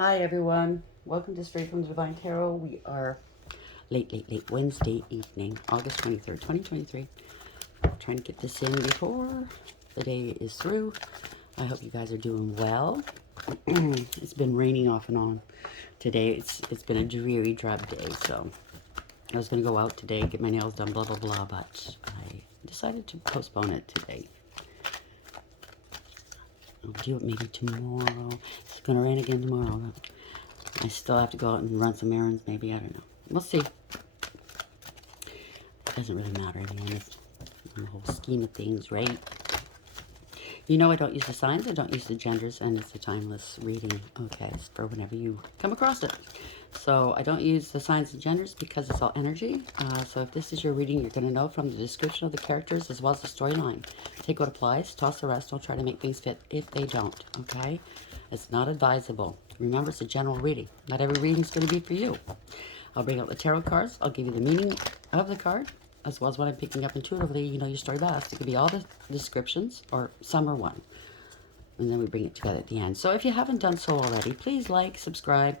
Hi everyone, welcome to Straight from the Divine Tarot. We are late Wednesday evening, August 23rd, 2023. Trying to get this in before the day is through. I hope you guys are doing well. It's been raining off and on today. It's been a dreary, drab day, so I was going to go out today, get my nails done, blah, blah, blah, but I decided to postpone it today. I'll do it maybe tomorrow. It's going to rain again tomorrow. I still have to go out and run some errands, maybe. I don't know. We'll see. It doesn't really matter anyway. It's the whole scheme of things, right? You know I don't use the signs, I don't use the genders, and it's a timeless reading, okay, it's for whenever you come across it. So I don't use the signs and genders because it's all energy. So if this is your reading, you're going to know from the description of the characters as well as the storyline. Take what applies, toss the rest, don't try to make things fit if they don't, okay? It's not advisable. Remember, it's a general reading. Not every reading is going to be for you. I'll bring out the tarot cards. I'll give you the meaning of the card, as well as what I'm picking up intuitively. You know your story best. It could be all the descriptions, or some or one. And then we bring it together at the end. So if you haven't done so already, please like, subscribe,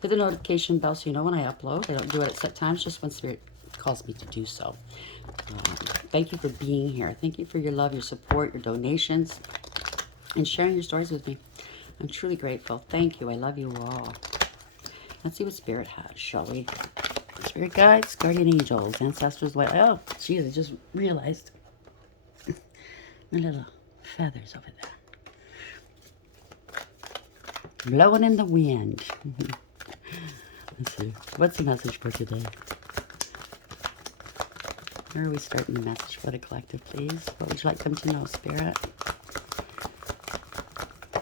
hit the notification bell so you know when I upload. I don't do it at set times, just when Spirit calls me to do so. Thank you for being here. Thank you for your love, your support, your donations, and sharing your stories with me. I'm truly grateful. Thank you. I love you all. Let's see what Spirit has, shall we? Spirit guides, guardian angels, ancestors. Oh, geez, I just realized my little feathers over there. Blowing in the wind. Let's see. What's the message for today? Where are we starting the message for the collective, please? What would you like them to know, Spirit?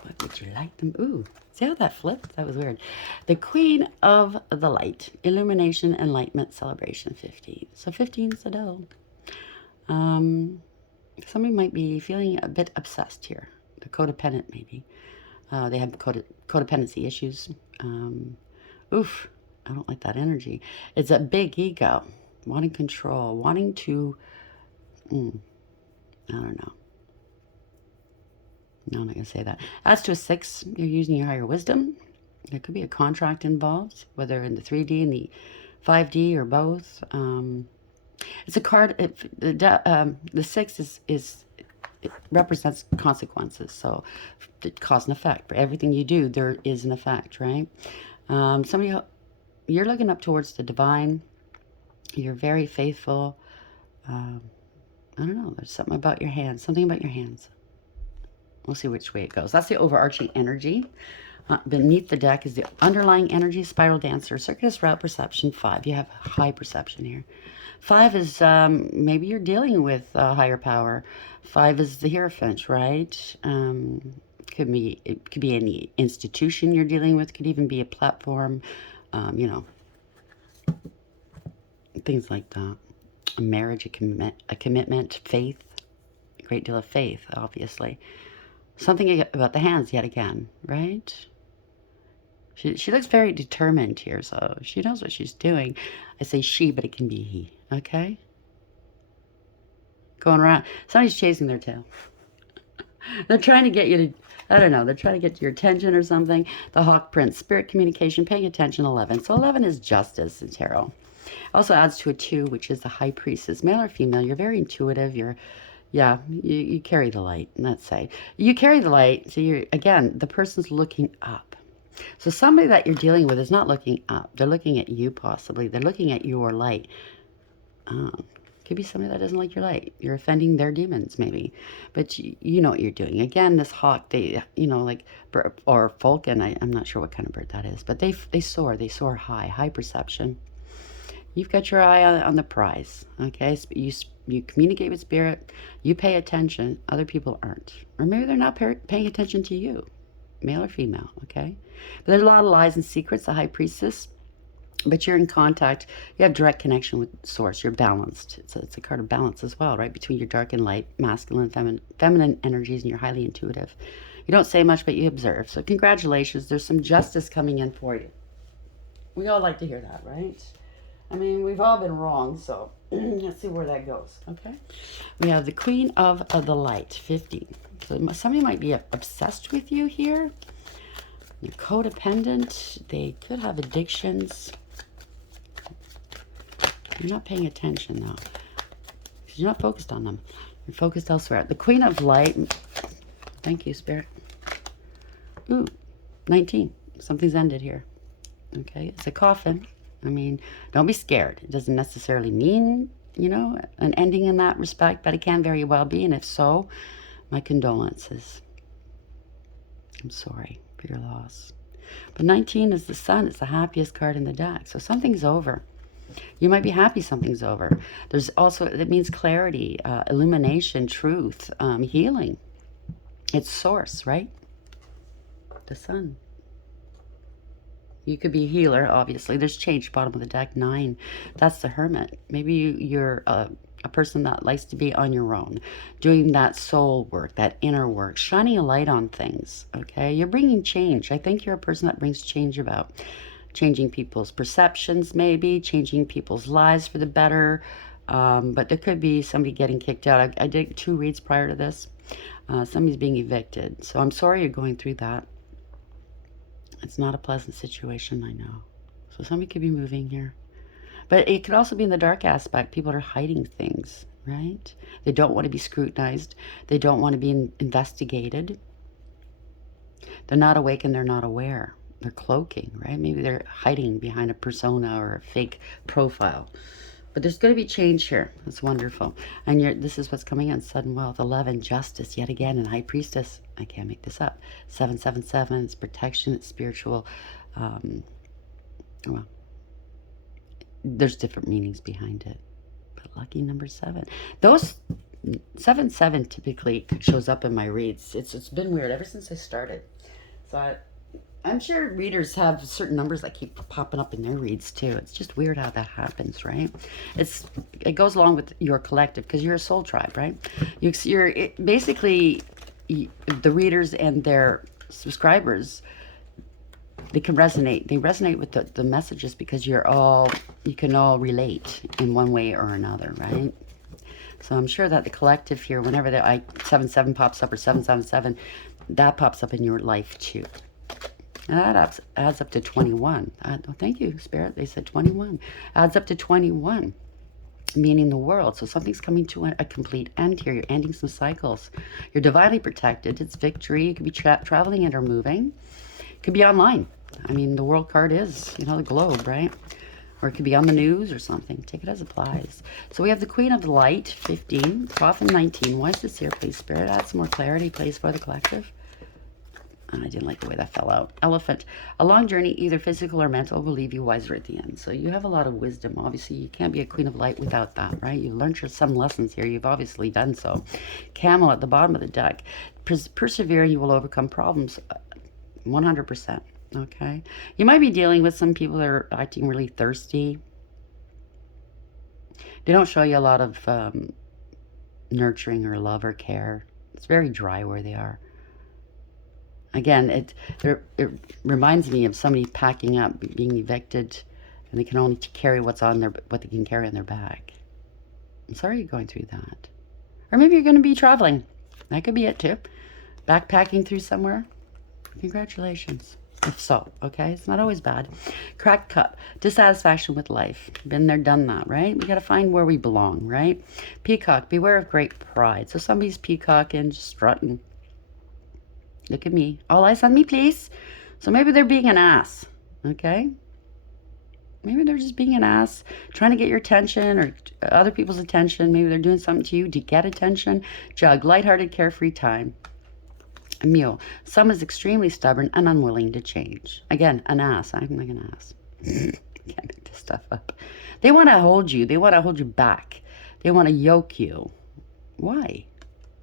What would you like them? Ooh, see how that flipped? That was weird. The Queen of the Light. Illumination, Enlightenment, Celebration 15. So 15 is the dough. Somebody might be feeling a bit obsessed here. The codependent, maybe. They have codependency issues. Oof, I don't like that energy. It's a big ego. Wanting control. Wanting to... I don't know. No, I'm not going to say that. As to a 6, you're using your higher wisdom. There could be a contract involved, whether in the 3D and the 5D or both. It's a card. The 6 it represents consequences. So, cause and effect. For everything you do, there is an effect, right? Somebody, you're looking up towards the divine. You're very faithful. I don't know. There's something about your hands. Something about your hands. We'll see which way it goes. That's the overarching energy. Beneath the deck is the underlying energy, spiral dancer, circuitous route, perception, 5. You have high perception here. 5 is maybe you're dealing with higher power. 5 is the Hierophant, right? It could be any institution you're dealing with. Could even be a platform, you know, things like that. A marriage, a commitment, faith, a great deal of faith, obviously. Something about the hands yet again, right? She looks very determined here, so she knows what she's doing. I say she, but it can be he, okay? Going around. Somebody's chasing their tail. They're trying to get you to, I don't know, they're trying to get your attention or something. The Hawk Prince, spirit communication, paying attention, 11. So 11 is justice in tarot. Also adds to a 2, which is the High Priestess. Male or female, you're very intuitive. Yeah, you carry the light, let's say. You carry the light, so you're, again, the person's looking up. So somebody that you're dealing with is not looking up. They're looking at you, possibly. They're looking at your light. Could be somebody that doesn't like your light. You're offending their demons, maybe. But you know what you're doing. Again, this hawk, they, you know, like, or falcon, I'm not sure what kind of bird that is. But they soar. They soar high. High perception. You've got your eye on the prize, okay? You communicate with spirit. You pay attention. Other people aren't. Or maybe they're not paying attention to you, male or female, okay? But there's a lot of lies and secrets, the High Priestess. But you're in contact. You have direct connection with Source. You're balanced. It's a card of balance as well, right? Between your dark and light, masculine, feminine energies, and you're highly intuitive. You don't say much, but you observe. So congratulations. There's some justice coming in for you. We all like to hear that, right? I mean, we've all been wrong, so let's see where that goes, okay? We have the Queen of the Light, 15. So somebody might be obsessed with you here. You're codependent. They could have addictions. You're not paying attention, though. You're not focused on them. You're focused elsewhere. The Queen of Light. Thank you, Spirit. Ooh, 19. Something's ended here. Okay, it's a coffin. I mean, don't be scared. It doesn't necessarily mean, you know, an ending in that respect, but it can very well be. And if so, my condolences. I'm sorry for your loss. But 19 is the sun. It's the happiest card in the deck. So something's over. You might be happy something's over. There's also, it means clarity, illumination, truth, healing. It's source, right? The sun. You could be a healer, obviously. There's change, bottom of the deck, 9. That's the hermit. Maybe you're a person that likes to be on your own, doing that soul work, that inner work, shining a light on things, okay? You're bringing change. I think you're a person that brings change about. Changing people's perceptions, maybe, changing people's lives for the better. But there could be somebody getting kicked out. I did 2 reads prior to this. Somebody's being evicted. So I'm sorry you're going through that. It's not a pleasant situation, I know. So somebody could be moving here. But it could also be in the dark aspect. People are hiding things, right? They don't want to be scrutinized. They don't want to be investigated. They're not awake and they're not aware. They're cloaking, right? Maybe they're hiding behind a persona or a fake profile. But there's going to be change here. That's wonderful. And this is what's coming in. Sudden wealth. 11, justice, yet again, and high priestess. I can't make this up. 777, it's protection, it's spiritual. Well, there's different meanings behind it. But lucky number 7. Those 7 typically shows up in my reads. It's been weird ever since I started. So I'm sure readers have certain numbers that keep popping up in their reads too. It's just weird how that happens, right? It goes along with your collective because you're a soul tribe, right? Basically the readers and their subscribers. They can resonate. They resonate with the messages because you can all relate in one way or another, right? So I'm sure that the collective here, whenever the 77 pops up or 777, that pops up in your life too. And that adds up to 21. Thank you, Spirit. They said 21. Adds up to 21, meaning the world. So something's coming to a complete end here. You're ending some cycles. You're divinely protected. It's victory. You could be traveling and or moving. It could be online. I mean, the world card is, the globe, right? Or it could be on the news or something. Take it as it applies. So we have the Queen of the Light, 15. Coffin, 19. Why is this here, please, Spirit? Add some more clarity, please, for the collective. And I didn't like the way that fell out. Elephant. A long journey, either physical or mental, will leave you wiser at the end. So you have a lot of wisdom. Obviously, you can't be a Queen of Light without that, right? You've learned some lessons here. You've obviously done so. Camel at the bottom of the deck. Persevere, you will overcome problems. 100%. Okay? You might be dealing with some people that are acting really thirsty. They don't show you a lot of nurturing or love or care. It's very dry where they are. Again, it reminds me of somebody packing up, being evicted, and they can only carry what they can carry on their back. I'm sorry you're going through that. Or maybe you're going to be traveling. That could be it too. Backpacking through somewhere. Congratulations. If so, okay? It's not always bad. Cracked cup. Dissatisfaction with life. Been there, done that, right? We got to find where we belong, right? Peacock. Beware of great pride. So somebody's peacocking, just strutting. Look at me. All eyes on me, please. So maybe they're being an ass, okay? Maybe they're just being an ass, trying to get your attention or other people's attention. Maybe they're doing something to you to get attention. Jug, lighthearted, carefree time. A mule. Some is extremely stubborn and unwilling to change. Again, an ass. I'm like an ass. Can't make this stuff up. They want to hold you. They want to hold you back. They want to yoke you. Why?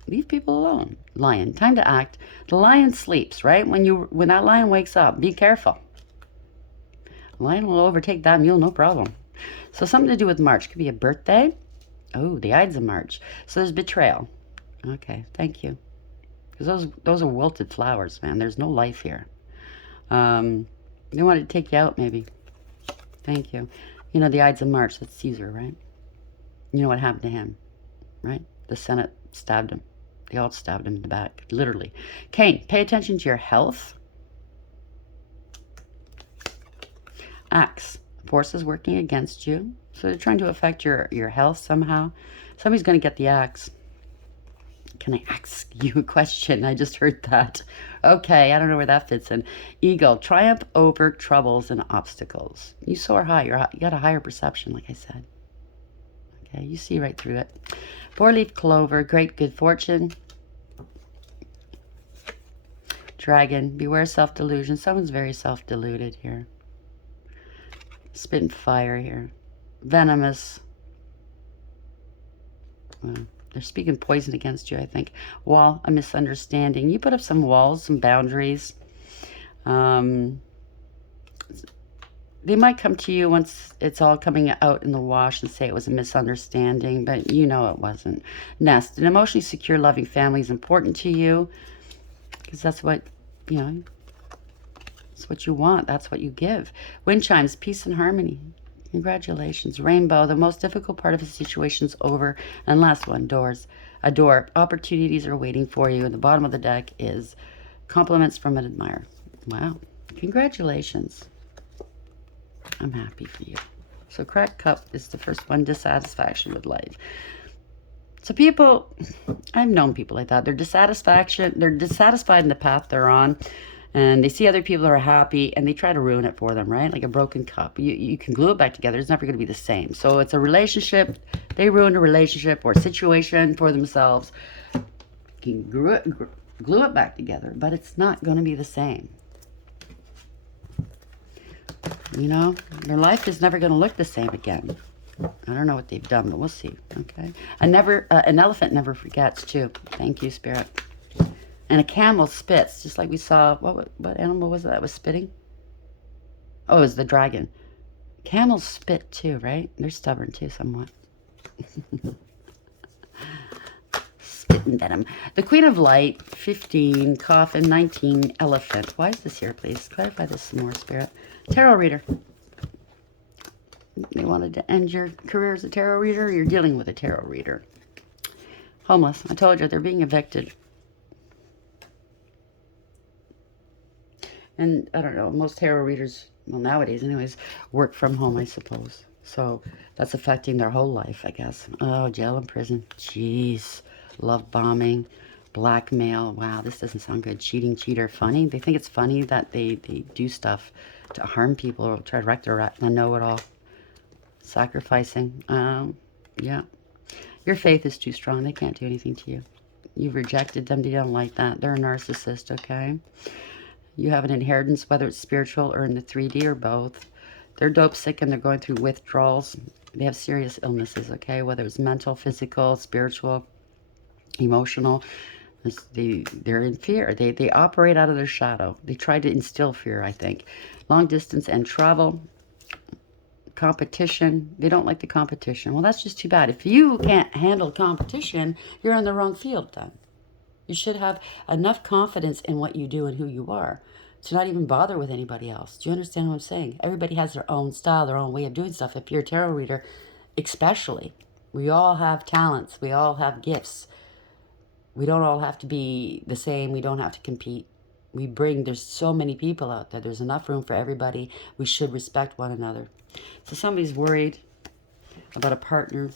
Leave people alone. Lion. Time to act. The lion sleeps, right? When that lion wakes up, be careful. A lion will overtake that mule, no problem. So something to do with March. Could be a birthday. Oh, the Ides of March. So there's betrayal. Okay, thank you. Because those are wilted flowers, man. There's no life here. They wanted to take you out, maybe. Thank you. The Ides of March, that's Caesar, right? You know what happened to him, right? The Senate stabbed him. They all stabbed him in the back, literally. Cain, pay attention to your health. Axe. Forces working against you. So they're trying to affect your health somehow. Somebody's going to get the axe. Can I ask you a question? I just heard that. Okay, I don't know where that fits in. Ego. Triumph over troubles and obstacles. You soar high. You got a higher perception, like I said. Okay, you see right through it. Four-leaf clover. Great good fortune. Dragon. Beware self-delusion. Someone's very self-deluded here. Spitting fire here. Venomous. Well, they're speaking poison against you, I think. Wall, a misunderstanding. You put up some walls, some boundaries. They might come to you once it's all coming out in the wash and say it was a misunderstanding, but you know it wasn't. Nest, an emotionally secure, loving family is important to you because that's what, you know, it's what you want. That's what you give. Wind chimes, peace and harmony. Congratulations. Rainbow, the most difficult part of the situation's over. And last one, doors. A door. Opportunities are waiting for you. And the bottom of the deck is compliments from an admirer. Wow. Congratulations. I'm happy for you. So cracked cup is the first one. Dissatisfaction with life. So people, I've known people like that. They're dissatisfied in the path they're on. And they see other people that are happy and they try to ruin it for them, right? Like a broken cup. You can glue it back together. It's never going to be the same. So it's a relationship. They ruined a relationship or a situation for themselves. You can glue it back together, but it's not going to be the same. You know, their life is never going to look the same again. I don't know what they've done, but we'll see. Okay. An elephant never forgets, too. Thank you, Spirit. And a camel spits, just like we saw. What animal was that was spitting? Oh, it was the dragon. Camels spit too, right? They're stubborn too, somewhat. Spitting venom. The Queen of Light, 15, coffin, 19, elephant. Why is this here, please? Clarify this some more, Spirit. Tarot reader. They wanted to end your career as a tarot reader. You're dealing with a tarot reader. Homeless. I told you, they're being evicted. And I don't know, most tarot readers, well, nowadays anyways, work from home, I suppose. So that's affecting their whole life, I guess. Oh, jail and prison. Jeez. Love bombing. Blackmail. Wow, this doesn't sound good. Cheating, cheater, funny. They think it's funny that they do stuff to harm people or try to wreck their know-it-all. Sacrificing. Yeah. Your faith is too strong. They can't do anything to you. You've rejected them. They don't like that. They're a narcissist, okay? You have an inheritance, whether it's spiritual or in the 3D or both. They're dope sick and they're going through withdrawals. They have serious illnesses, okay? Whether it's mental, physical, spiritual, emotional. They're in fear. They operate out of their shadow. They try to instill fear, I think. Long distance and travel. Competition. They don't like the competition. Well, that's just too bad. If you can't handle competition, you're in the wrong field then. You should have enough confidence in what you do and who you are to not even bother with anybody else. Do you understand what I'm saying? Everybody has their own style, their own way of doing stuff. If you're a tarot reader, especially, we all have talents. We all have gifts. We don't all have to be the same. We don't have to compete. There's so many people out there. There's enough room for everybody. We should respect one another. So somebody's worried about a partner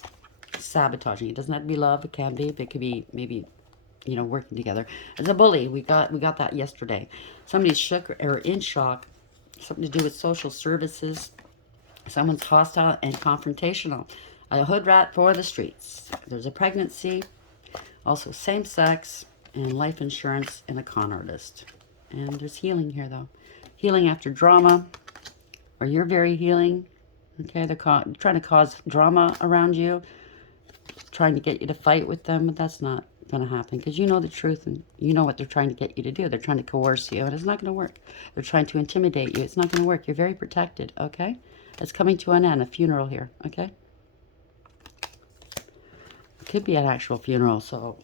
sabotaging. It doesn't have to be love. It can be. It could be maybe, you know, working together. As a bully, we got that yesterday. Somebody's shook or in shock. Something to do with social services. Someone's hostile and confrontational. A hood rat for the streets. There's a pregnancy. Also same sex and life insurance and a con artist. And there's healing here though. Healing after drama. Or you're very healing. Okay, they're trying to cause drama around you. Trying to get you to fight with them, but that's not going to happen because you know the truth and you know what they're trying to get you to do. They're trying to coerce you and it's not going to work. They're trying to intimidate you. It's not going to work. You're very protected, okay? It's coming to an end, a funeral here, okay? It could be an actual funeral, so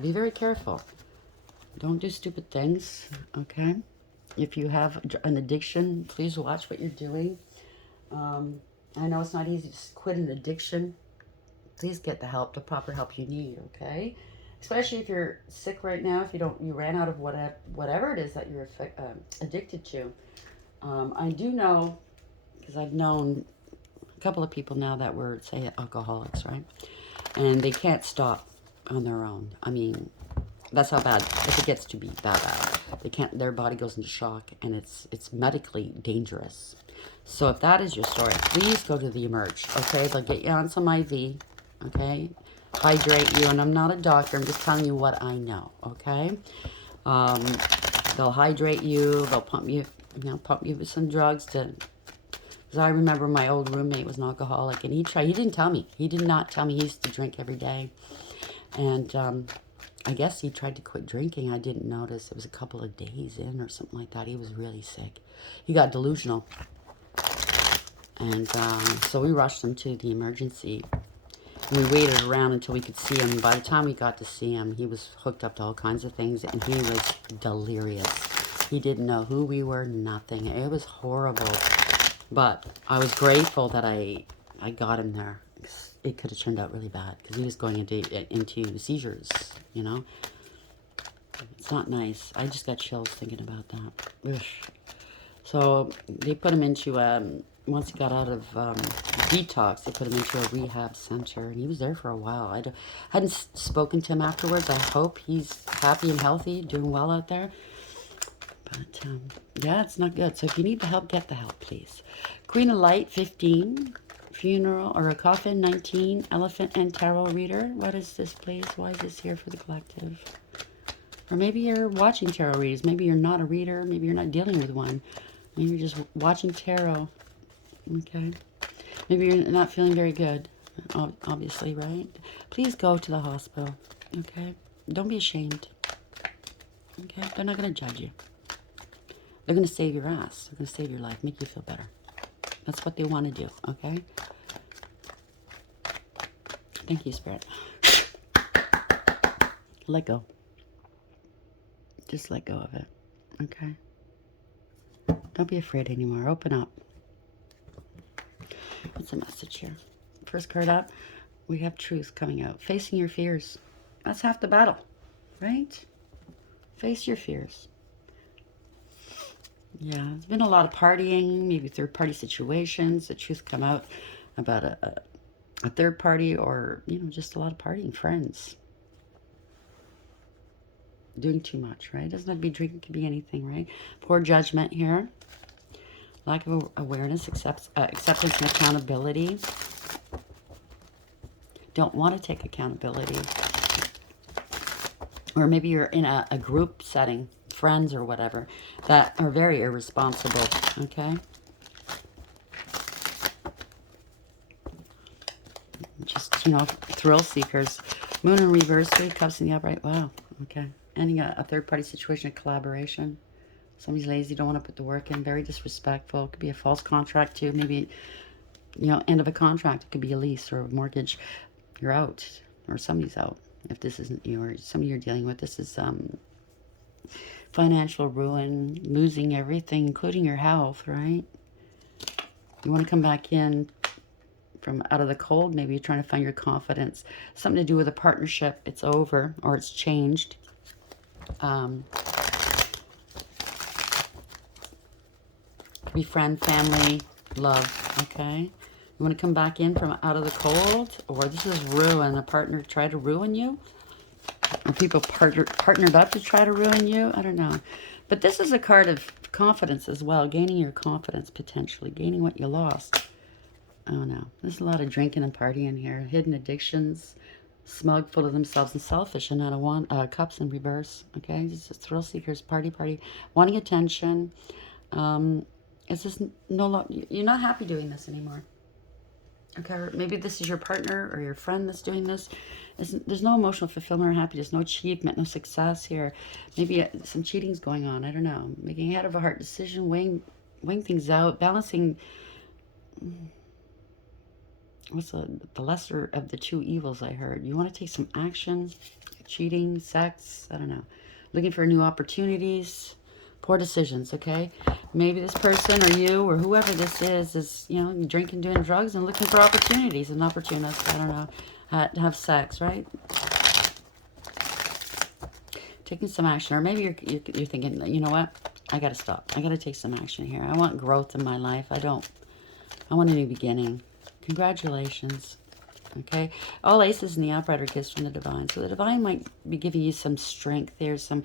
be very careful. Don't do stupid things, okay? If you have an addiction, please watch what you're doing. I know it's not easy to quit an addiction. Please get the help, the proper help you need, okay? Especially if you're sick right now, if you ran out of whatever it is that you're addicted to. I do know because I've known a couple of people now that were, say, alcoholics, right? And they can't stop on their own. I mean, that's how bad, if it gets to be that bad, they can't, their body goes into shock, and it's medically dangerous. So if that is your story, please go to the Emerge, okay? They'll get you on some IV, okay? Hydrate you, and I'm not a doctor, I'm just telling you what I know, okay? Um, they'll hydrate you, they'll pump you, pump you with some drugs to, because I remember my old roommate was an alcoholic, and he didn't tell me, he did not tell me, he used to drink every day, and I guess he tried to quit drinking. I didn't notice. It was a couple of days in or something like that. He was really sick. He got delusional. And so we rushed him to the emergency. And we waited around until we could see him. By the time we got to see him, he was hooked up to all kinds of things, and he was delirious. He didn't know who we were, nothing. It was horrible. But I was grateful that I got him there. It could have turned out really bad because he was going into seizures, you know. It's not nice. I just got chills thinking about that. Ugh. So they put him into, once he got out of detox, they put him into a rehab center, and he was there for a while. I hadn't spoken to him afterwards. I hope he's happy and healthy, doing well out there. But, yeah, it's not good. So if you need the help, get the help, please. Queen of Light, 15. Funeral or a coffin, 19. Elephant and tarot reader. What is this, please? Why is this here for the collective? Or maybe you're watching tarot readers. Maybe you're not a reader. Maybe you're not dealing with one. Maybe you're just watching tarot. Okay. Maybe you're not feeling very good. Obviously, right? Please go to the hospital. Okay. Don't be ashamed. Okay. They're not going to judge you. They're going to save your ass. They're going to save your life. Make you feel better. That's what they want to do. Okay. Thank you, Spirit. Let go. Just let go of it. Okay? Don't be afraid anymore. Open up. What's the message here? First card up, we have truth coming out. Facing your fears. That's half the battle, right? Face your fears. Yeah, there's been a lot of partying, maybe third-party situations. The truth come out about a third party, or, you know, just a lot of partying, friends. Doing too much, right? It doesn't have to be drinking, it could be anything, right? Poor judgment here. Lack of awareness, acceptance and accountability. Don't want to take accountability. Or maybe you're in a group setting, friends or whatever, that are very irresponsible, okay? Just, you know, thrill seekers. Moon in reverse, 3 cups in the upright. Wow, okay. Ending a third-party situation, a collaboration. Somebody's lazy, don't want to put the work in, very disrespectful. It could be a false contract too. Maybe, you know, end of a contract. It could be a lease or a mortgage. You're out, or somebody's out. If this isn't you or somebody you're dealing with, this is financial ruin, losing everything, including your health, right? You want to come back in from out of the cold. Maybe you're trying to find your confidence. Something to do with a partnership. It's over or it's changed. Be friend, family, love, okay? You want to come back in from out of the cold, or this is ruin. A partner tried to ruin you, or people partnered up to try to ruin you. I don't know. But this is a card of confidence as well, gaining your confidence, potentially, gaining what you lost. Oh no, there's a lot of drinking and partying here, hidden addictions, smug, full of themselves, and selfish, and out of cups in reverse, okay? This is thrill seekers, party, wanting attention. It's just you're not happy doing this anymore. Okay, or maybe this is your partner or your friend that's doing this. There's no emotional fulfillment or happiness, no achievement, no success here. Maybe some cheating's going on. I don't know. Making head of a heart decision, weighing things out, balancing. What's the lesser of the two evils I heard? You want to take some action, cheating, sex, I don't know. Looking for new opportunities, poor decisions, okay? Maybe this person or you or whoever this is, you know, drinking, doing drugs and looking for opportunities. An opportunist, I don't know, to have sex, right? Taking some action. Or maybe you're thinking, you know what? I got to stop. I got to take some action here. I want growth in my life. I don't I want a new beginning. Congratulations. Okay. All aces in the upright are gifts from the divine. So the divine might be giving you some strength there, some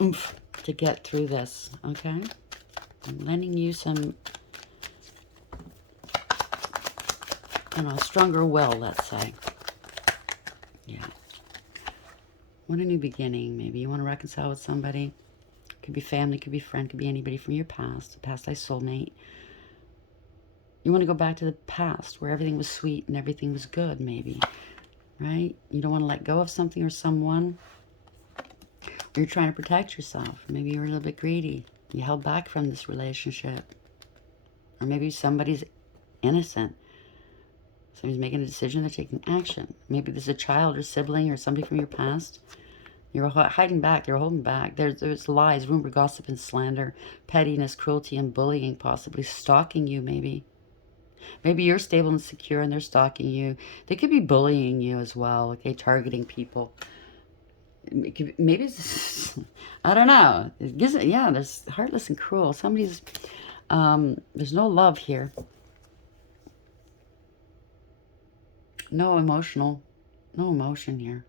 oomph to get through this. Okay. I'm lending you some, I don't know, stronger will, let's say. Yeah. Want a new beginning, maybe. You want to reconcile with somebody. Could be family, could be friend, could be anybody from your past, a past life soulmate. You want to go back to the past where everything was sweet and everything was good, maybe. Right? You don't want to let go of something or someone. You're trying to protect yourself. Maybe you're a little bit greedy. You held back from this relationship. Or maybe somebody's innocent. Somebody's making a decision, they're taking action. Maybe there's a child or sibling or somebody from your past. You're hiding back, they're holding back. There's lies, rumor, gossip, and slander, pettiness, cruelty, and bullying, possibly stalking you, maybe. Maybe you're stable and secure and they're stalking you. They could be bullying you as well, okay, targeting people. Maybe it's, I don't know. It gives it, yeah, there's heartless and cruel. Somebody's, there's no love here. No emotion here.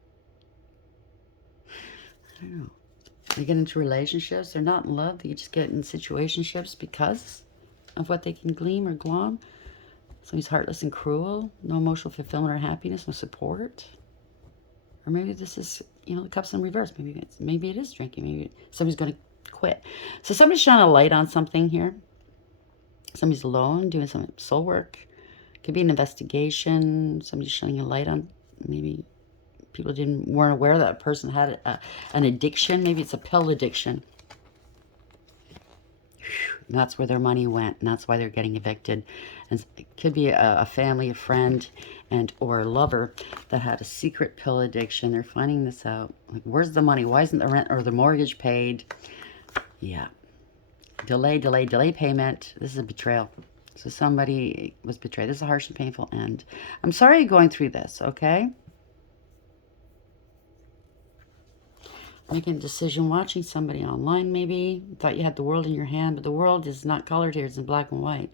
I don't know. They get into relationships. They're not in love. They just get in situationships because of what they can glean or glom. Somebody's heartless and cruel. No emotional fulfillment or happiness. No support. Or maybe this is, you know, the cups in reverse. Maybe it is drinking. Maybe somebody's going to quit. So somebody's shining a light on something here. Somebody's alone doing some soul work. Could be an investigation. Somebody's shining a light on maybe people weren't aware that a person had an addiction. Maybe it's a pill addiction. And that's where their money went, and that's why they're getting evicted. And it could be a family, a friend, and or a lover that had a secret pill addiction. They're finding this out. Like, where's the money? Why isn't the rent or the mortgage paid? Yeah. Delay payment. This is a betrayal. So somebody was betrayed. This is a harsh and painful end. I'm sorry you're going through this, okay? Making a decision, watching somebody online maybe. Thought you had the world in your hand, but the world is not colored here. It's in black and white.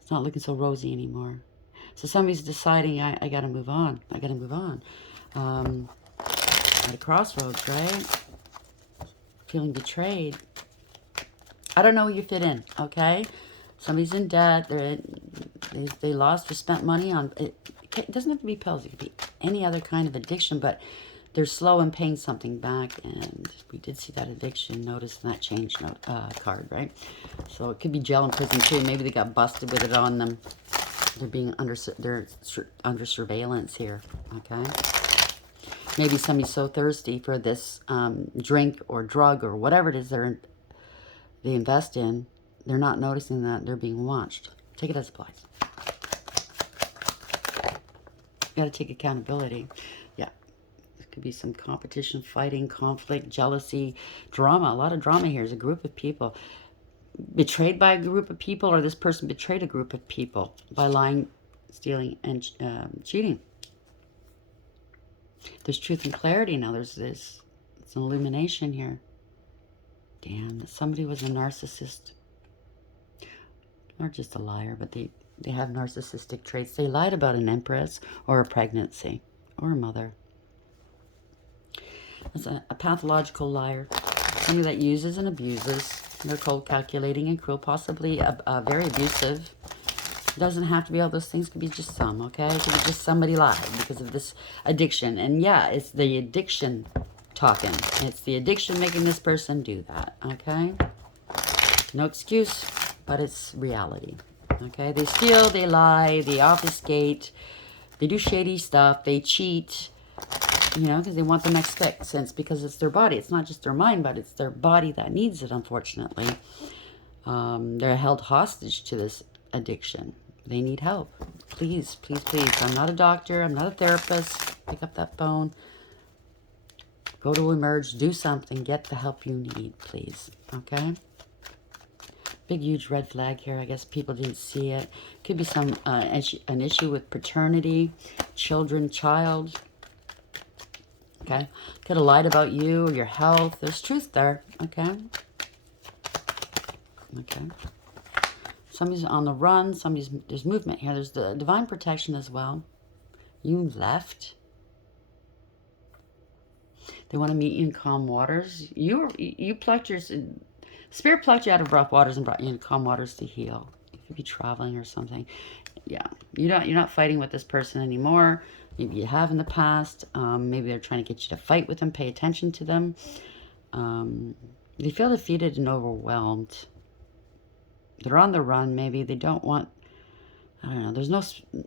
It's not looking so rosy anymore. So somebody's deciding, I got to move on. I got to move on. At a crossroads, right? Feeling betrayed. I don't know who you fit in, okay? Somebody's in debt. They lost or spent money on... It doesn't have to be pills. It could be any other kind of addiction, but they're slow in paying something back, and we did see that eviction notice in that change note card, right? So it could be jail and prison too. Maybe they got busted with it on them. They're under surveillance here, okay? Maybe somebody's so thirsty for this drink or drug or whatever it is they invest in, they're not noticing that they're being watched. Take it as applies. You got to take accountability. Yeah. There could be some competition, fighting, conflict, jealousy, drama. A lot of drama here. Is a group of people betrayed by a group of people, or this person betrayed a group of people by lying, stealing, and cheating. There's truth and clarity now. It's an illumination here. Damn, somebody was a narcissist. Or just a liar, but they have narcissistic traits. They lied about an empress or a pregnancy or a mother. That's a pathological liar. Somebody that uses and abuses. They're cold, calculating, and cruel. Possibly very abusive. It doesn't have to be all those things. It could be just some, okay? It could be just somebody lied because of this addiction. And yeah, it's the addiction talking. It's the addiction making this person do that, okay? No excuse, but it's reality, okay? They steal, they lie, they obfuscate, they do shady stuff, they cheat, you know, because they want the next fix. And it's because it's their body. It's not just their mind, but it's their body that needs it, unfortunately. They're held hostage to this addiction. They need help. Please, please, please. I'm not a doctor. I'm not a therapist. Pick up that phone. Go to Emerge. Do something. Get the help you need, please. Okay? Big, huge red flag here. I guess people didn't see it. Could be some an issue with paternity, child. Okay? Could have lied about you or your health. There's truth there. Okay? Okay. Somebody's on the run. There's movement here. There's the divine protection as well. You left. They want to meet you in calm waters. You plucked your spirit plucked you out of rough waters and brought you in calm waters to heal. You could be traveling or something. Yeah, you're not fighting with this person anymore. Maybe you have in the past. Maybe they're trying to get you to fight with them. Pay attention to them. They feel defeated and overwhelmed. They're on the run. Maybe they don't want. I don't know. There's no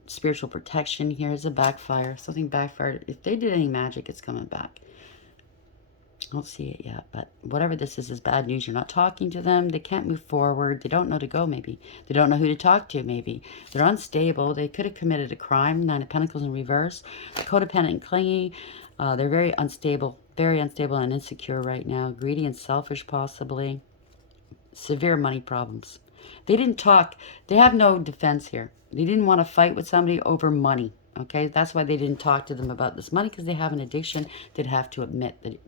spiritual protection here. It's a backfire. Something backfired. If they did any magic, it's coming back. I don't see it yet, but whatever this is bad news. You're not talking to them. They can't move forward. They don't know to go, maybe. They don't know who to talk to, maybe. They're unstable. They could have committed a crime. 9 of Pentacles in reverse. Codependent and clingy. They're very unstable and insecure right now. Greedy and selfish, possibly. Severe money problems. They didn't talk. They have no defense here. They didn't want to fight with somebody over money. Okay, that's why they didn't talk to them about this money, because they have an addiction. They'd have to admit that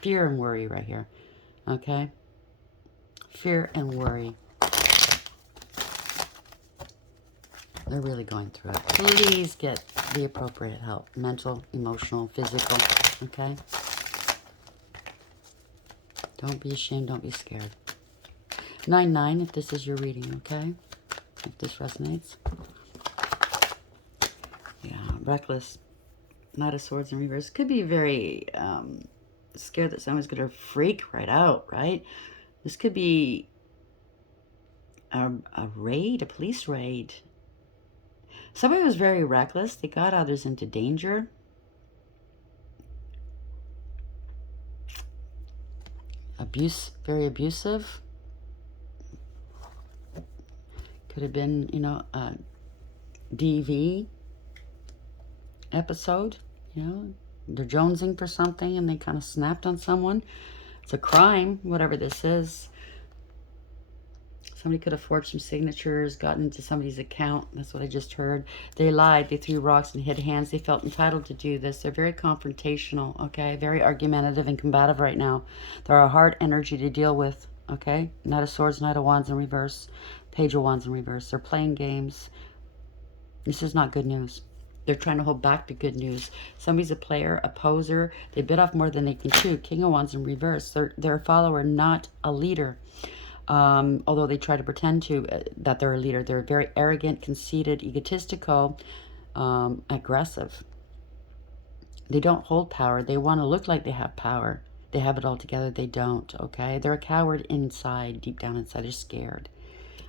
fear and worry right here. Okay, fear and worry. They're really going through it. Please get the appropriate help. Mental, emotional, physical. Okay. Don't be ashamed. Don't be scared. 9-9 if this is your reading. Okay. If this resonates. Yeah, reckless. Knight of Swords in reverse. Could be very scared that someone's going to freak right out, right? This could be a raid, a police raid. Somebody was very reckless. They got others into danger. Very abusive. Could have been, you know, a DV episode, you know, they're jonesing for something and they kind of snapped on someone. It's a crime, whatever this is. Somebody could have forged some signatures, gotten into somebody's account. That's what I just heard. They lied. They threw rocks and hid hands. They felt entitled to do this. They're very confrontational, okay? Very argumentative and combative right now. They're a hard energy to deal with, okay? Knight of Swords, Knight of Wands in reverse, Page of Wands in reverse. They're playing games. This is not good news. They're trying to hold back the good news. Somebody's a player, a poser. They bit off more than they can chew. King of Wands in reverse. They're a follower, not a leader. Although they try to pretend that they're a leader. They're very arrogant, conceited, egotistical, aggressive. They don't hold power. They want to look like they have power. They have it all together. They don't, okay? They're a coward inside, deep down inside. They're scared.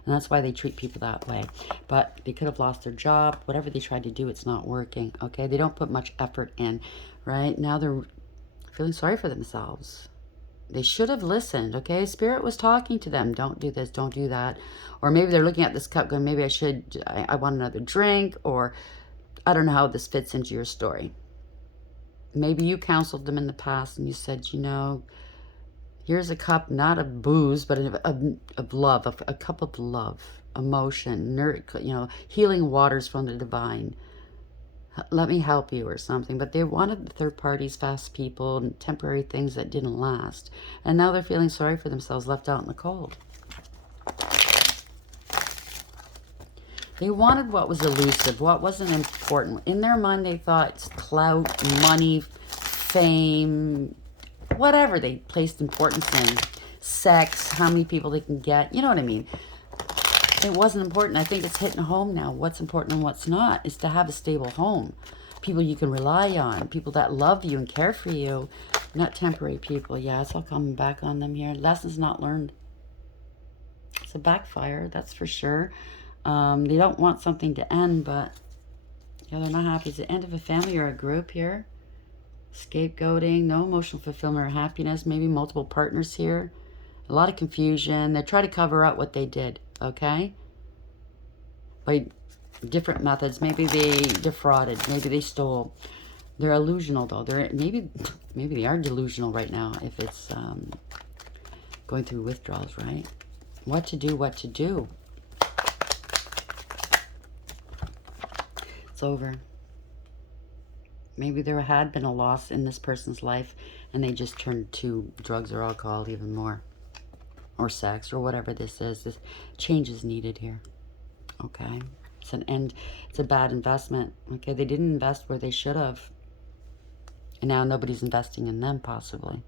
And that's why they treat people that way. But they could have lost their job. Whatever they tried to do, it's not working, okay? They don't put much effort in, right? Now they're feeling sorry for themselves. They should have listened, okay? Spirit was talking to them. Don't do this, don't do that. Or maybe they're looking at this cup going, maybe I want another drink. Or I don't know how this fits into your story. Maybe you counseled them in the past and you said, you know, here's a cup, not of booze, but of love, a cup of love, emotion, you know, healing waters from the divine. Let me help you or something. But they wanted third parties, fast people, and temporary things that didn't last. And now they're feeling sorry for themselves, left out in the cold. They wanted what was elusive, what wasn't important. In their mind, they thought it's clout, money, fame, whatever they placed importance in. Sex, how many people they can get. You know what I mean? It wasn't important. I think it's hitting home now. What's important and what's not is to have a stable home. People you can rely on. People that love you and care for you. Not temporary people. Yeah, it's all coming back on them here. Lessons not learned. It's a backfire, that's for sure. They don't want something to end, but yeah, they're not happy. It's the end of a family or a group here. Scapegoating, no emotional fulfillment or happiness. Maybe multiple partners here. A lot of confusion. They try to cover up what they did, okay? By different methods. Maybe they defrauded. Maybe they stole. They're illusional, though. Maybe they are delusional right now if it's going through withdrawals, right? What to do, what to do. It's over. Maybe there had been a loss in this person's life and they just turned to drugs or alcohol even more. Or sex or whatever this is. This change is needed here. Okay. It's an end. It's a bad investment. Okay. They didn't invest where they should have. And now nobody's investing in them, possibly.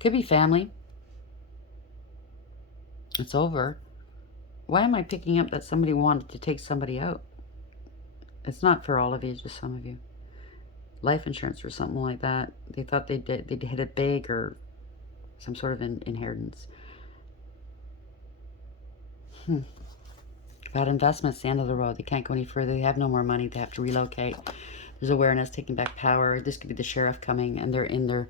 Could be family. It's over. Why am I picking up that somebody wanted to take somebody out? It's not for all of you, just some of you. Life insurance or something like that. They thought they'd hit it big, or some sort of inheritance. Bad investments, the end of the road. They can't go any further. They have no more money. They have to relocate. There's awareness, taking back power. This could be the sheriff coming, and they're in their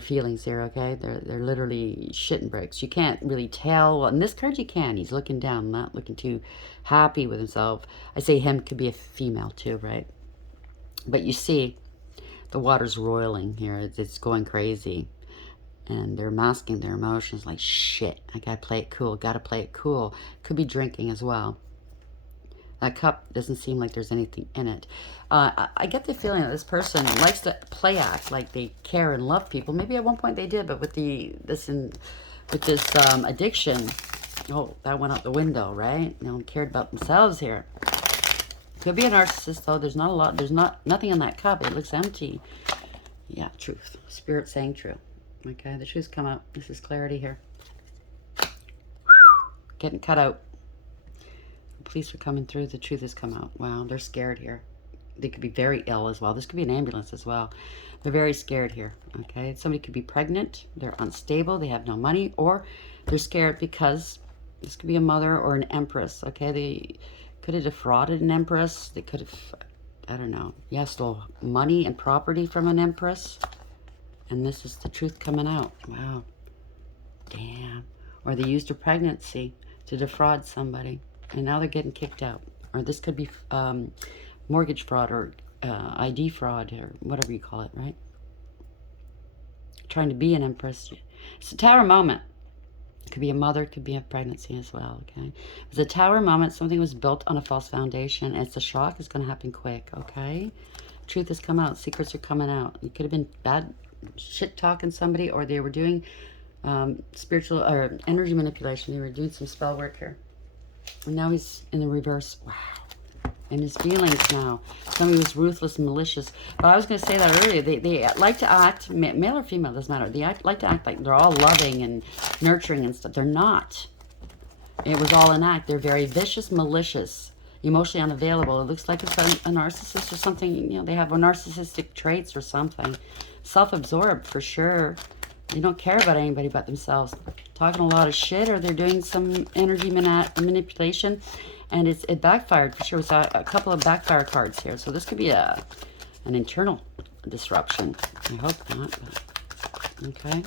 feelings here. Okay, they're literally shitting bricks. You can't really tell. Well, in this card, you can. He's looking down, not looking too happy with himself. I say him, could be a female too, right? But you see, the water's roiling here. It's going crazy, and they're masking their emotions. Like, shit, I gotta play it cool. Gotta play it cool. Could be drinking as well. That cup doesn't seem like there's anything in it. I get the feeling that this person likes to play act like they care and love people. Maybe at one point they did, but with this addiction, oh, that went out the window, right? No one cared about themselves here. Could be a narcissist though. There's not a lot. There's nothing in that cup. It looks empty. Yeah, truth. Spirit saying true. Okay, the truth's come out. This is clarity here. Getting cut out. Police are coming through. The truth has come out. Wow, they're scared here. They could be very ill as well. This could be an ambulance as well. They're very scared here. Okay, somebody could be pregnant. They're unstable. They have no money, or they're scared because this could be a mother or an empress. Okay, they could have defrauded an empress. They could have, I don't know. Yeah, stole money and property from an empress. And this is the truth coming out. Wow. Damn. Or they used a pregnancy to defraud somebody, and now they're getting kicked out. Or this could be mortgage fraud, or ID fraud, or whatever you call it, right? Trying to be an empress. It's a tower moment. It could be a mother, it could be a pregnancy as well, okay? It's a tower moment. Something was built on a false foundation. It's a shock. It's going to happen quick, okay? Truth has come out. Secrets are coming out. You could have been bad shit talking somebody, or they were doing spiritual or energy manipulation. They were doing some spell work here. And now he's in the reverse. Wow. And his feelings now. Somebody was ruthless and malicious. But I was going to say that earlier. They like to act, male or female, doesn't matter. They like to act like they're all loving and nurturing and stuff. They're not. It was all an act. They're very vicious, malicious, emotionally unavailable. It looks like it's a narcissist or something. You know, they have narcissistic traits or something. Self-absorbed for sure. They don't care about anybody but themselves. Talking a lot of shit, or they're doing some energy manipulation, and it backfired for sure. We saw a couple of backfire cards here, so this could be an internal disruption. I hope not. But, okay,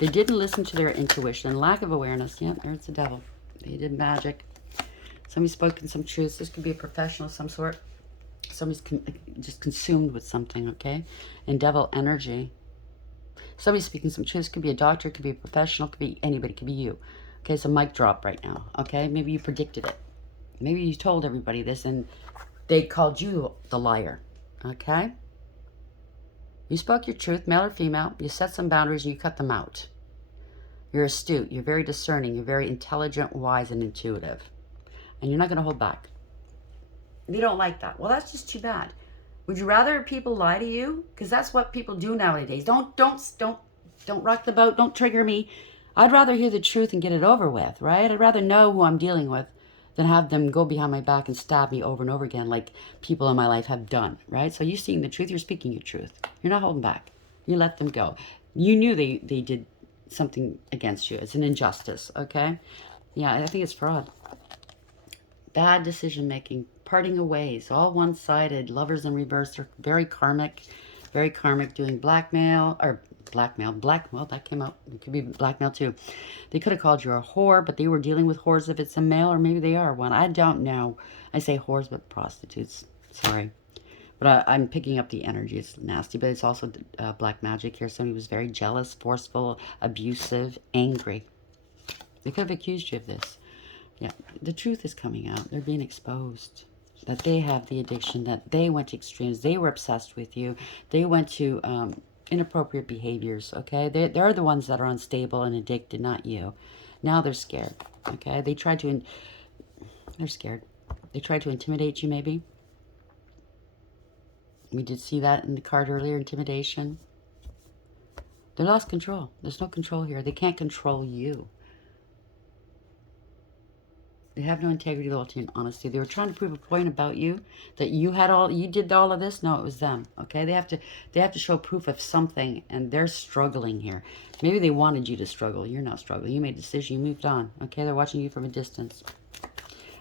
they didn't listen to their intuition. Lack of awareness. Yep, there's the devil. They did magic. Somebody's spoken some truths. This could be a professional of some sort. Somebody's just consumed with something. Okay, and devil energy. Somebody's speaking some truth. Could be a doctor, could be a professional, could be anybody, could be you. Okay, so mic drop right now. Okay, maybe you predicted it. Maybe you told everybody this and they called you the liar. Okay? You spoke your truth, male or female. You set some boundaries and you cut them out. You're astute. You're very discerning. You're very intelligent, wise, and intuitive. And you're not going to hold back. You don't like that. Well, that's just too bad. Would you rather people lie to you? Because that's what people do nowadays. Don't rock the boat. Don't trigger me. I'd rather hear the truth and get it over with, right? I'd rather know who I'm dealing with than have them go behind my back and stab me over and over again like people in my life have done, right? So you're seeing the truth. You're speaking your truth. You're not holding back. You let them go. You knew they did something against you. It's an injustice, okay? Yeah, I think it's fraud. Bad decision making, parting of ways, all one-sided. Lovers in reverse are very karmic, doing blackmail, well, that came out. It could be blackmail too. They could have called you a whore, but they were dealing with whores if it's a male, or maybe they are one. I don't know. I say whores, but prostitutes. Sorry. But I'm picking up the energy. It's nasty, but it's also black magic here. Somebody was very jealous, forceful, abusive, angry. They could have accused you of this. Yeah, the truth is coming out. They're being exposed. That they have the addiction, that they went to extremes. They were obsessed with you. They went to inappropriate behaviors, okay? They're the ones that are unstable and addicted, not you. Now they're scared, okay? They tried to They're scared. They tried to intimidate you, maybe. We did see that in the card earlier, intimidation. They lost control. There's no control here. They can't control you. They have no integrity, loyalty, and honesty. They were trying to prove a point about you, that you did all of this. No, it was them. Okay, they have to show proof of something, and they're struggling here. Maybe they wanted you to struggle. You're not struggling. You made a decision. You moved on. Okay, they're watching you from a distance.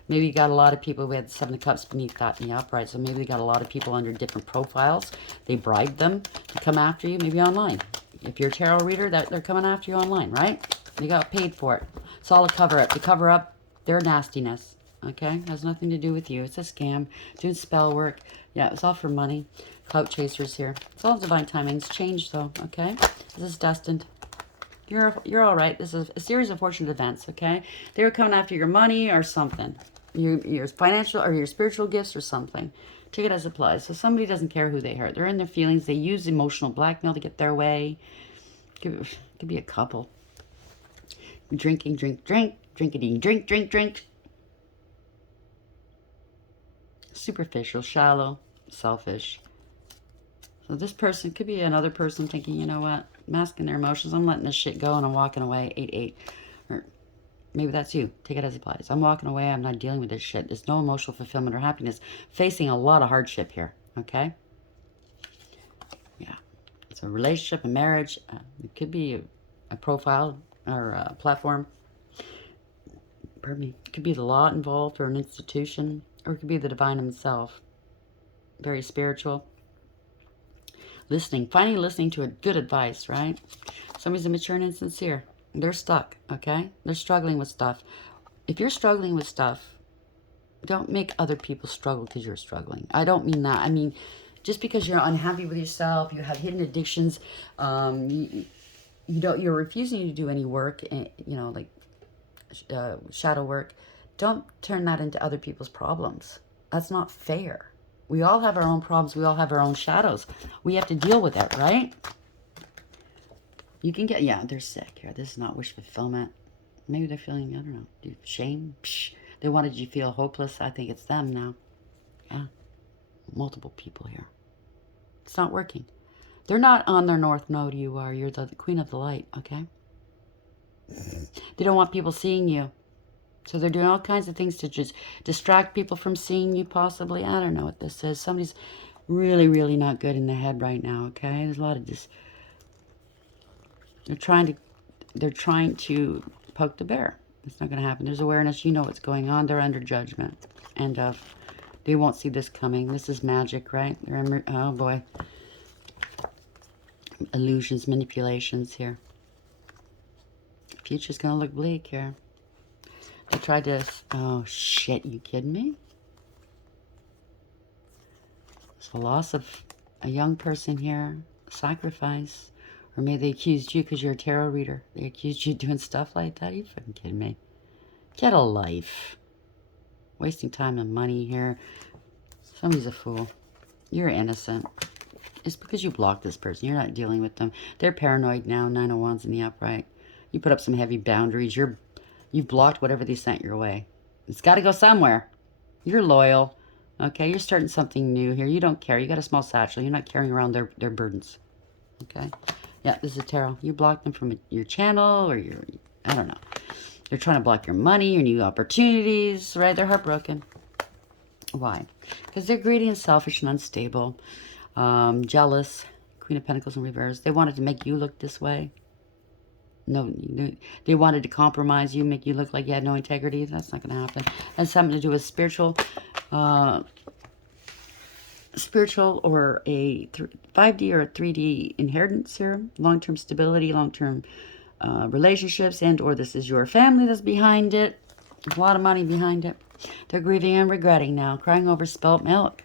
Maybe you got a lot of people. We had the Seven of Cups beneath that in the upright, so maybe we got a lot of people under different profiles. They bribed them to come after you, maybe online. If you're a tarot reader, they're coming after you online, right? They got paid for it. It's all a cover-up. To cover up their nastiness, okay? Has nothing to do with you. It's a scam. Doing spell work. Yeah, it's all for money. Clout chasers here. It's all divine timing. It's changed, though, okay? This is destined. You're all right. This is a series of fortunate events, okay? They were coming after your money or something. Your financial or your spiritual gifts or something. Take it as it applies. So somebody doesn't care who they hurt. They're in their feelings. They use emotional blackmail to get their way. Could be a couple. Drinking, drink, drinkity, drink. Superficial, shallow, selfish. So this person could be another person thinking, you know what, masking their emotions. I'm letting this shit go and I'm walking away. 8-8. Or maybe that's you. Take it as it applies. I'm walking away. I'm not dealing with this shit. There's no emotional fulfillment or happiness. Facing a lot of hardship here. Okay? Yeah. It's a relationship, a marriage. It could be a profile or a platform. Pardon me. It could be the law involved or an institution. Or it could be the divine himself. Very spiritual. Finally listening to a good advice, right? Somebody's immature and insincere. They're stuck, okay? They're struggling with stuff. If you're struggling with stuff, don't make other people struggle because you're struggling. I don't mean that. I mean, just because you're unhappy with yourself, you have hidden addictions, you're refusing to do any work, like shadow work. Don't turn that into other people's problems. That's not fair. We all have our own problems. We all have our own shadows. We have to deal with that, right? You can get, yeah, they're sick here. This is not wish fulfillment. Maybe they're feeling, I don't know, shame. Psh, they wanted you to feel hopeless. I think it's them now. Yeah. Multiple people here. It's not working. They're not on their north node. You are. You're the queen of the light, okay? They don't want people seeing you. So they're doing all kinds of things to just distract people from seeing you, possibly. I don't know what this is. Somebody's really, really not good in the head right now, okay? There's a lot of just... They're trying to poke the bear. It's not going to happen. There's awareness. You know what's going on. They're under judgment. And they won't see this coming. This is magic, right? Oh, boy. Illusions, manipulations here. Future's going to look bleak here. They tried to... Oh, shit. You kidding me? It's the loss of a young person here. Sacrifice. Or maybe they accused you because you're a tarot reader. They accused you of doing stuff like that. Are you fucking kidding me? Get a life. Wasting time and money here. Somebody's a fool. You're innocent. It's because you blocked this person. You're not dealing with them. They're paranoid now. 9 of Wands in the upright. You put up some heavy boundaries. You've blocked whatever they sent your way. It's got to go somewhere. You're loyal. Okay, you're starting something new here. You don't care. You got a small satchel. You're not carrying around their burdens. Okay? Yeah, this is tarot. You block them from your channel or I don't know. They're trying to block your money, your new opportunities, right? They're heartbroken. Why? Because they're greedy and selfish and unstable. Jealous. Queen of Pentacles in reverse. They wanted to make you look this way. No, they wanted to compromise you, make you look like you had no integrity. That's not going to happen. That's something to do with spiritual or a 5D or a 3D inheritance here. Long-term stability, long-term relationships, and or this is your family that's behind it. There's a lot of money behind it. They're grieving and regretting now, crying over spilt milk.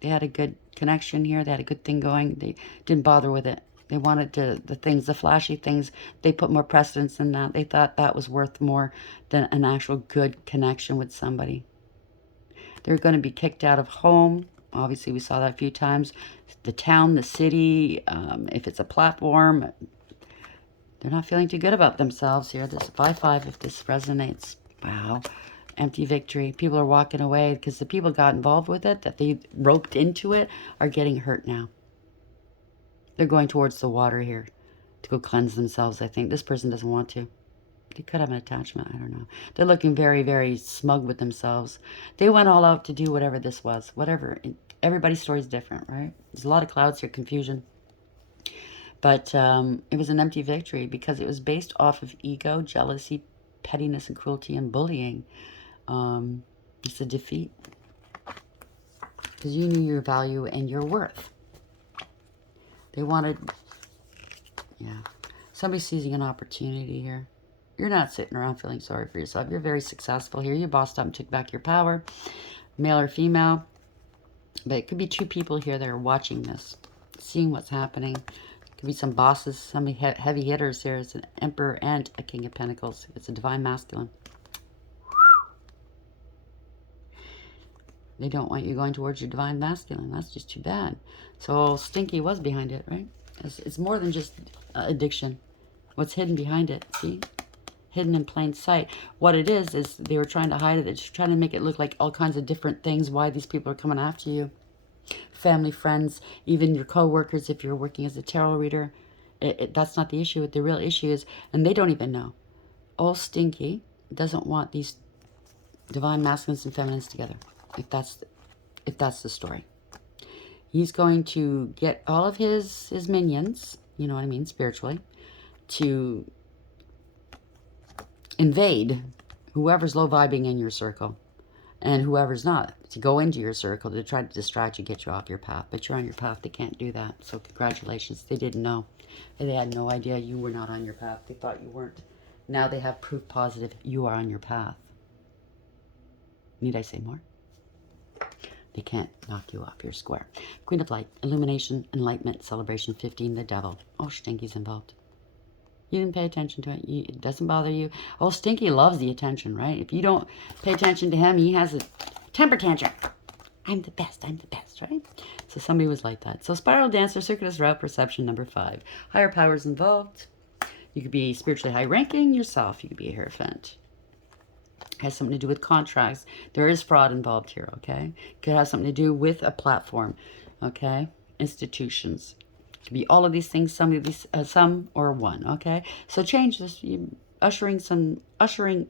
They had a good connection here. They had a good thing going. They didn't bother with it. They wanted the flashy things. They put more precedence in that. They thought that was worth more than an actual good connection with somebody. They're going to be kicked out of home. Obviously, we saw that a few times. The town, the city, if it's a platform, They're not feeling too good about themselves here. This 5-5, if this resonates. Wow. Empty victory. People are walking away because the people got involved with it, that they roped into it, are getting hurt now. They're going towards the water here to go cleanse themselves, I think. This person doesn't want to. They could have an attachment. I don't know. They're looking very, very smug with themselves. They went all out to do whatever this was. Whatever. Everybody's story is different, right? There's a lot of clouds here, confusion. But it was an empty victory because it was based off of ego, jealousy, pettiness, and cruelty, and bullying. It's a defeat. Because you knew your value and your worth. They wanted... Yeah. Somebody's seizing an opportunity here. You're not sitting around feeling sorry for yourself. You're very successful here. You bossed up and took back your power. Male or female. But it could be two people here that are watching this. Seeing what's happening. Could be some bosses, some heavy hitters here. It's an Emperor and a King of Pentacles. It's a Divine Masculine. They don't want you going towards your Divine Masculine. That's just too bad. So Stinky was behind it, right? It's more than just addiction. What's hidden behind it, see? Hidden in plain sight. What it is they were trying to hide it. It's trying to make it look like all kinds of different things, why these people are coming after you. Family, friends, even your co-workers if you're working as a tarot reader. That's not the issue. The real issue is, and they don't even know, old Stinky doesn't want these Divine Masculines and Feminines together, if that's the story. He's going to get all of his minions, you know what I mean, spiritually, to invade whoever's low vibing in your circle and whoever's not, to go into your circle to try to distract you, get you off your path. But you're on your path. They can't do that. So congratulations. They didn't know. They had no idea you were not on your path. They thought you weren't. Now they have proof positive you are on your path. Need I say more? They can't knock you off your square. Queen of Light, Illumination, Enlightenment, Celebration 15, the Devil. Oh, Stinky's involved. You didn't pay attention to it. It doesn't bother you. Oh, Stinky loves the attention, right? If you don't pay attention to him, he has a temper tantrum. I'm the best, right? So somebody was like that. So Spiral Dancer, Circuitous Route, Perception number 5. Higher powers involved. You could be spiritually high-ranking yourself. You could be a Hierophant. Has something to do with contracts. There is fraud involved here, okay? Could have something to do with a platform, okay? Institutions. Could be all of these things, some of these, some or one, okay? So change this, ushering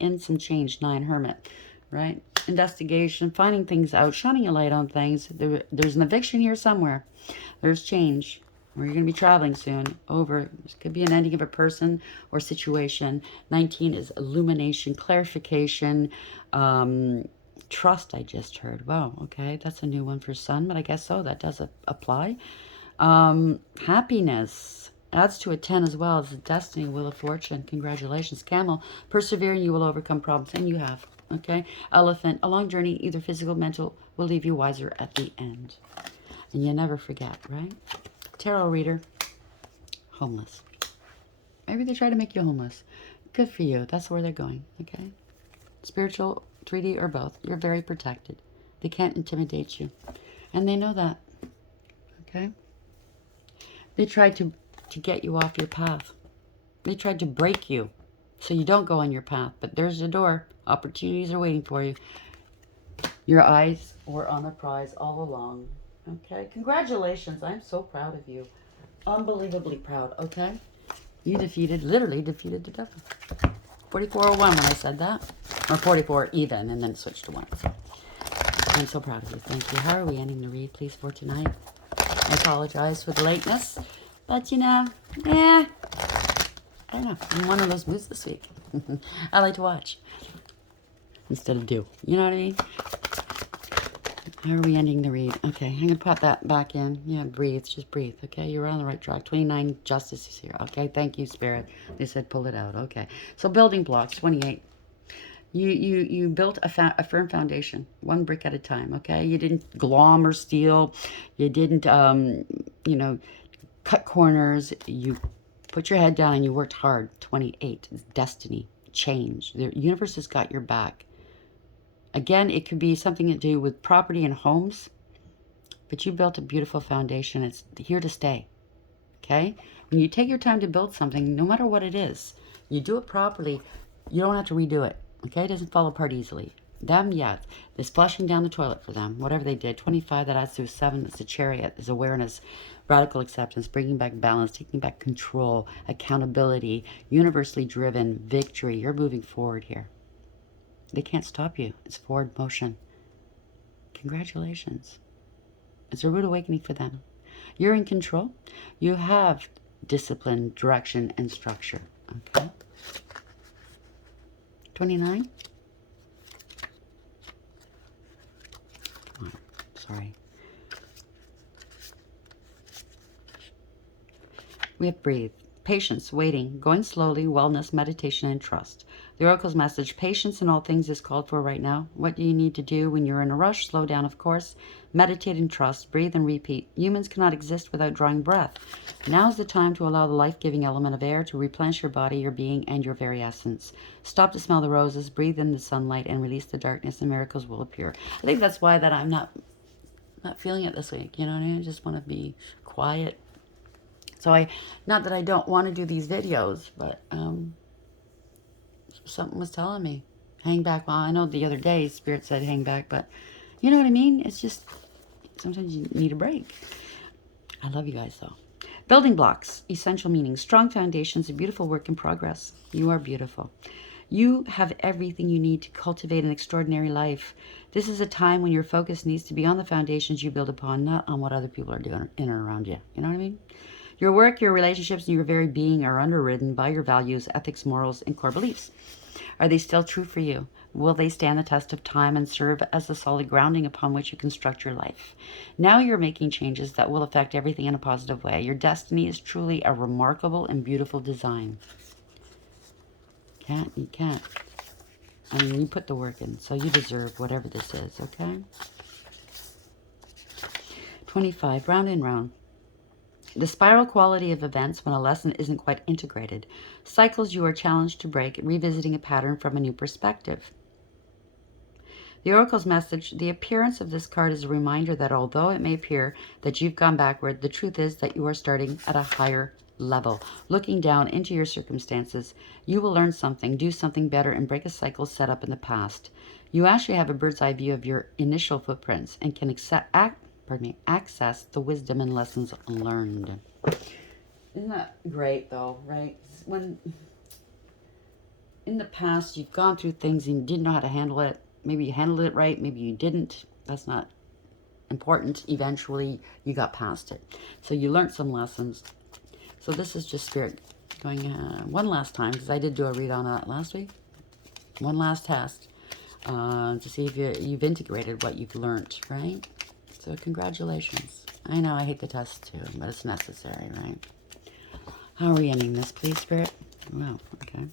in some change. 9, Hermit, right? Investigation, finding things out, shining a light on things. There's an eviction here somewhere. There's change. Or you're going to be traveling soon. Over. This could be an ending of a person or situation. 19 is illumination, clarification, trust, I just heard. Wow, okay. That's a new one for Sun, but I guess so. That does apply. Happiness. Adds to a 10 as well. It's a destiny, Wheel of Fortune. Congratulations. Camel. Persevering, you will overcome problems. And you have. Okay. Elephant. A long journey, either physical, mental, will leave you wiser at the end. And you never forget, right? Tarot reader, homeless. Maybe they try to make you homeless. Good for you. That's where they're going, okay? Spiritual, 3D, or both. You're very protected. They can't intimidate you. And they know that, okay? They tried to get you off your path. They tried to break you so you don't go on your path. But there's the door. Opportunities are waiting for you. Your eyes were on the prize all along. Okay, congratulations. I'm so proud of you. Unbelievably proud, okay? You literally defeated the devil. 4401 when I said that. Or 44 even, and then switched to 1. So I'm so proud of you. Thank you. How are we ending the read, please, for tonight? I apologize for the lateness. But, you know, I don't know. I'm in one of those moods this week. I like to watch instead of do. You know what I mean? How are we ending the read? Okay, I'm going to put that back in. Yeah, breathe. Just breathe, okay? You're on the right track. 29 Justice is here. Okay, thank you, Spirit. They said pull it out. Okay. So building blocks, 28. You built a firm foundation, one brick at a time, okay? You didn't glom or steal. You didn't, you know, cut corners. You put your head down and you worked hard. 28 is destiny, change. The universe has got your back. Again, it could be something to do with property and homes, but you built a beautiful foundation. It's here to stay, okay? When you take your time to build something, no matter what it is, you do it properly, you don't have to redo it. Okay? It doesn't fall apart easily. Them, yeah, is flushing down the toilet for them. Whatever they did. 25, that adds to 7. It's a chariot. Is awareness, radical acceptance, bringing back balance, taking back control, accountability, universally driven, victory. You're moving forward here. They can't stop you. It's forward motion. Congratulations. It's a rude awakening for them. You're in control. You have discipline, direction, and structure. Okay? 29? Oh, sorry. We have breathe. Patience, waiting, going slowly, wellness, meditation, and trust. The Oracle's message, patience in all things is called for right now. What do you need to do when you're in a rush? Slow down, of course. Meditate and trust. Breathe and repeat. Humans cannot exist without drawing breath. Now is the time to allow the life-giving element of air to replenish your body, your being, and your very essence. Stop to smell the roses, breathe in the sunlight, and release the darkness, and miracles will appear. I think that's why that I'm not feeling it this week. You know what I mean? I just want to be quiet. So not that I don't want to do these videos, but something was telling me, hang back. Well, I know the other day Spirit said hang back, but you know what I mean? It's just, sometimes you need a break. I love you guys though. Building blocks, essential meaning, strong foundations, a beautiful work in progress. You are beautiful. You have everything you need to cultivate an extraordinary life. This is a time when your focus needs to be on the foundations you build upon, not on what other people are doing in and around you. You know what I mean? Your work, your relationships, and your very being are underwritten by your values, ethics, morals, and core beliefs. Are they still true for you? Will they stand the test of time and serve as the solid grounding upon which you construct your life? Now you're making changes that will affect everything in a positive way. Your destiny is truly a remarkable and beautiful design. You can't. I mean, you put the work in, so you deserve whatever this is, okay? 25, round and round. The spiral quality of events when a lesson isn't quite integrated. Cycles you are challenged to break, revisiting a pattern from a new perspective. The Oracle's message, the appearance of this card is a reminder that although it may appear that you've gone backward, the truth is that you are starting at a higher level. Looking down into your circumstances, you will learn something, do something better, and break a cycle set up in the past. You actually have a bird's eye view of your initial footprints and can access the wisdom and lessons learned. Isn't that great though, right? When in the past you've gone through things and you didn't know how to handle it. Maybe you handled it right, maybe you didn't. That's not important. Eventually you got past it. So you learned some lessons. So this is just Spirit going one last time, because I did do a read on that last week. One last test to see if you've integrated what you've learned, right? So congratulations. I know I hate the test too, but it's necessary, right? How are we ending this, please, Spirit? Wow, okay.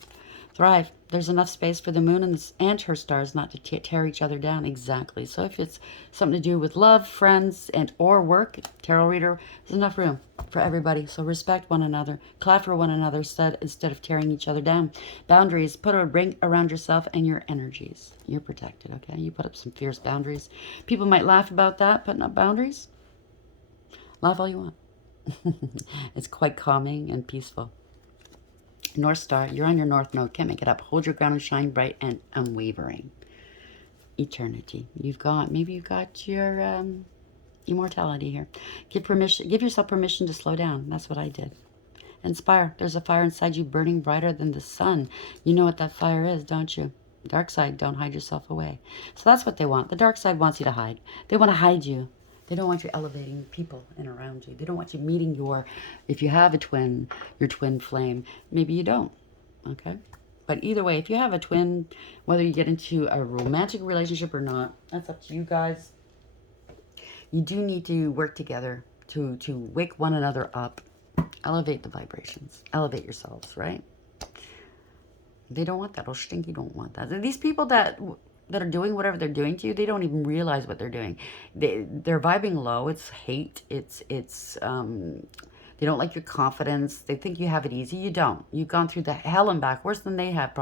Thrive. There's enough space for the moon and her stars not to tear each other down. Exactly. So if it's something to do with love, friends, and or work, tarot reader, there's enough room for everybody. So respect one another. Clap for one another instead of tearing each other down. Boundaries. Put a ring around yourself and your energies. You're protected, okay? You put up some fierce boundaries. People might laugh about that, putting up boundaries. Laugh all you want. It's quite calming and peaceful. North Star, you're on your North Node. Can't make it up. Hold your ground and shine bright and unwavering. Eternity. Maybe you've got your immortality here. Give yourself permission to slow down. That's what I did. Inspire. There's a fire inside you burning brighter than the sun. You know what that fire is, don't you? Dark side, don't hide yourself away. So that's what they want. The dark side wants you to hide. They want to hide you. They don't want you elevating people in around you. They don't want you meeting if you have your twin flame. Maybe you don't, okay? But either way, if you have a twin, whether you get into a romantic relationship or not, that's up to you guys. You do need to work together to wake one another up. Elevate the vibrations. Elevate yourselves, right? They don't want that. Oh, stinky don't want that. These people that are doing whatever they're doing to you, they don't even realize what they're doing. They're vibing low. It's hate. It's they don't like your confidence. They think you have it easy. You don't. You've gone through the hell and back, worse than they have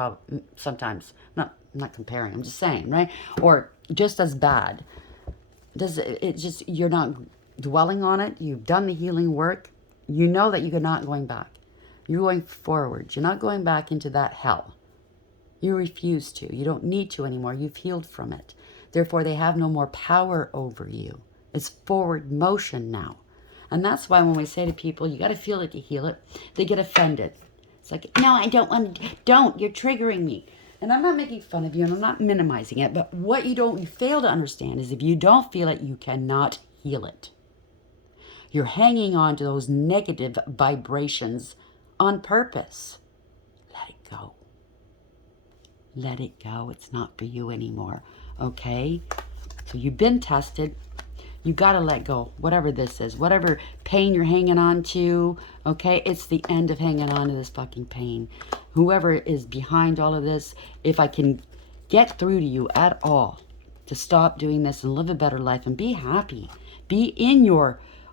sometimes. I'm not comparing. I'm just saying, right? Or just as bad. You're not dwelling on it. You've done the healing work. You know that you're not going back. You're going forward. You're not going back into that hell. You refuse to. You don't need to anymore. You've healed from it. Therefore, they have no more power over you. It's forward motion now. And that's why when we say to people, you got to feel it to heal it, they get offended. It's like, no, I don't want to. Don't. You're triggering me. And I'm not making fun of you and I'm not minimizing it. But what you fail to understand is if you don't feel it, you cannot heal it. You're hanging on to those negative vibrations on purpose. Let it go. Let it go. It's not for you anymore. Okay? So you've been tested. You got to let go. Whatever this is. Whatever pain you're hanging on to. Okay? It's the end of hanging on to this fucking pain. Whoever is behind all of this, if I can get through to you at all to stop doing this and live a better life and be happy. Be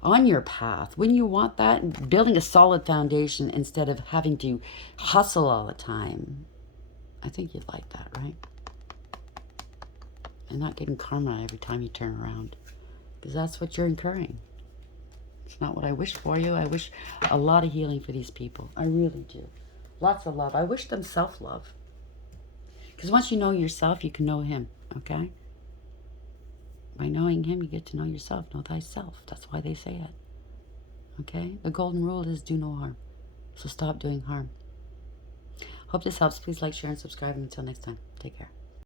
on your path when you want that, building a solid foundation instead of having to hustle all the time. I think you'd like that, right? And not getting karma every time you turn around, because that's what you're incurring. It's not what I wish for you. I wish a lot of healing for these people. I really do. Lots of love. I wish them self-love, because once you know yourself, you can know him. Okay? By knowing him, you get to know yourself. Know thyself. That's why they say it. Okay? The golden rule is do no harm. So stop doing harm. Hope this helps. Please like, share, and subscribe. And until next time, take care.